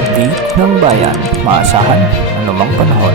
update ng bayan. Maasahan anumang panahon.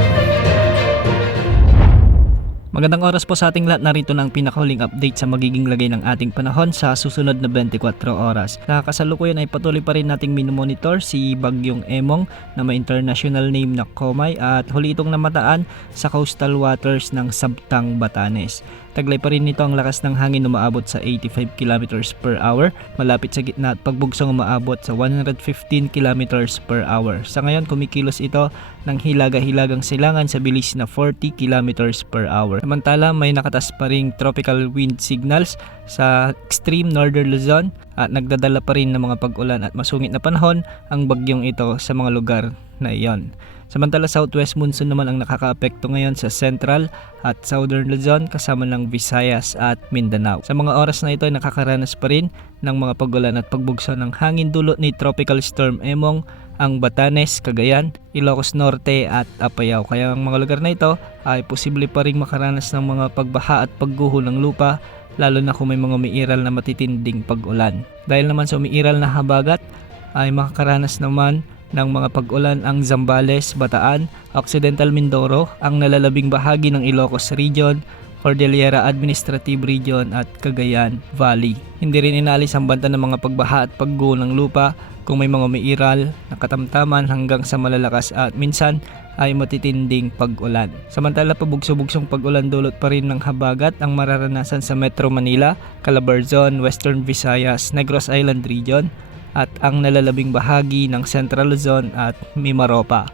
Magandang oras po sa ating lahat. Narito na ang pinakahuling update sa magiging lagay ng ating panahon sa susunod na 24 oras. Kasalukuyan ay patuloy pa rin nating minomonitor si Bagyong Emong na may international name na Komay at huli itong namataan sa coastal waters ng Sabtang, Batanes. Taglay pa rin nito ang lakas ng hangin na umaabot sa 85 km per hour, malapit sa gitna at pagbugsong umaabot sa 115 km per hour. Sa ngayon kumikilos ito ng hilaga-hilagang silangan sa bilis na 40 km per hour. Samantala may nakatas pa ring tropical wind signals sa extreme northern Luzon at nagdadala pa rin ng mga pag-ulan at masungit na panahon ang bagyong ito sa mga lugar na iyon. Samantala southwest monsoon naman ang nakakaapekto ngayon sa central at southern Luzon kasama ng Visayas at Mindanao. Sa mga oras na ito ay nakakaranas pa rin ng mga pag-ulan at pagbugso ng hangin dulot ni Tropical Storm Emong ang Batanes, Cagayan, Ilocos Norte at Apayao. Kaya ang mga lugar na ito ay posible pa rin makaranas ng mga pagbaha at pagguho ng lupa lalo na kung may mga umiiral na matitinding pag-ulan. Dahil naman sa umiiral na habagat ay makakaranas naman ng mga pag-ulan ang Zambales, Bataan, Occidental Mindoro, ang nalalabing bahagi ng Ilocos Region, Cordillera Administrative Region at Cagayan Valley. Hindi rin inaalis ang banta ng mga pagbaha at pagguho ng lupa kung may mga umiiral na katamtaman hanggang sa malalakas at minsan ay matitinding pag-ulan. Samantala pabugso-bugsong pag-ulan dulot pa rin ng habagat ang mararanasan sa Metro Manila, Calabarzon, Western Visayas, Negros Island Region at ang nalalabing bahagi ng Central Luzon at Mimaropa.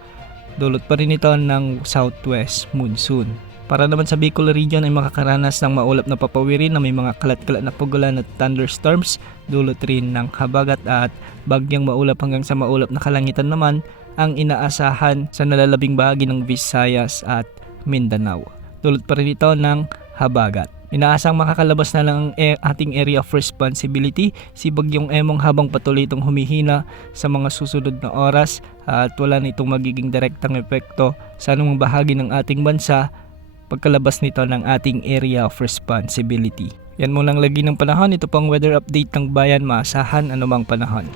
Dulot pa rin ito ng southwest monsoon. Para naman sa Bicol Region ay makakaranas ng maulap na papawirin na may mga kalat-kalat na pag-ulan at thunderstorms, dulot rin ng habagat at bagyang maulap hanggang sa maulap na kalangitan naman ang inaasahan sa nalalabing bahagi ng Visayas at Mindanao. Dulot pa rin ito ng habagat. Inaasang makakalabas na lang ang ating area of responsibility si Bagyong Emong habang patuloy itong humihina sa mga susunod na oras at wala na itong magiging direktang epekto sa anumang bahagi ng ating bansa pagkalabas nito ng ating area of responsibility. Yan mo lang lagi ng panahon. Ito pang weather update ng bayan. Maasahan anumang panahon.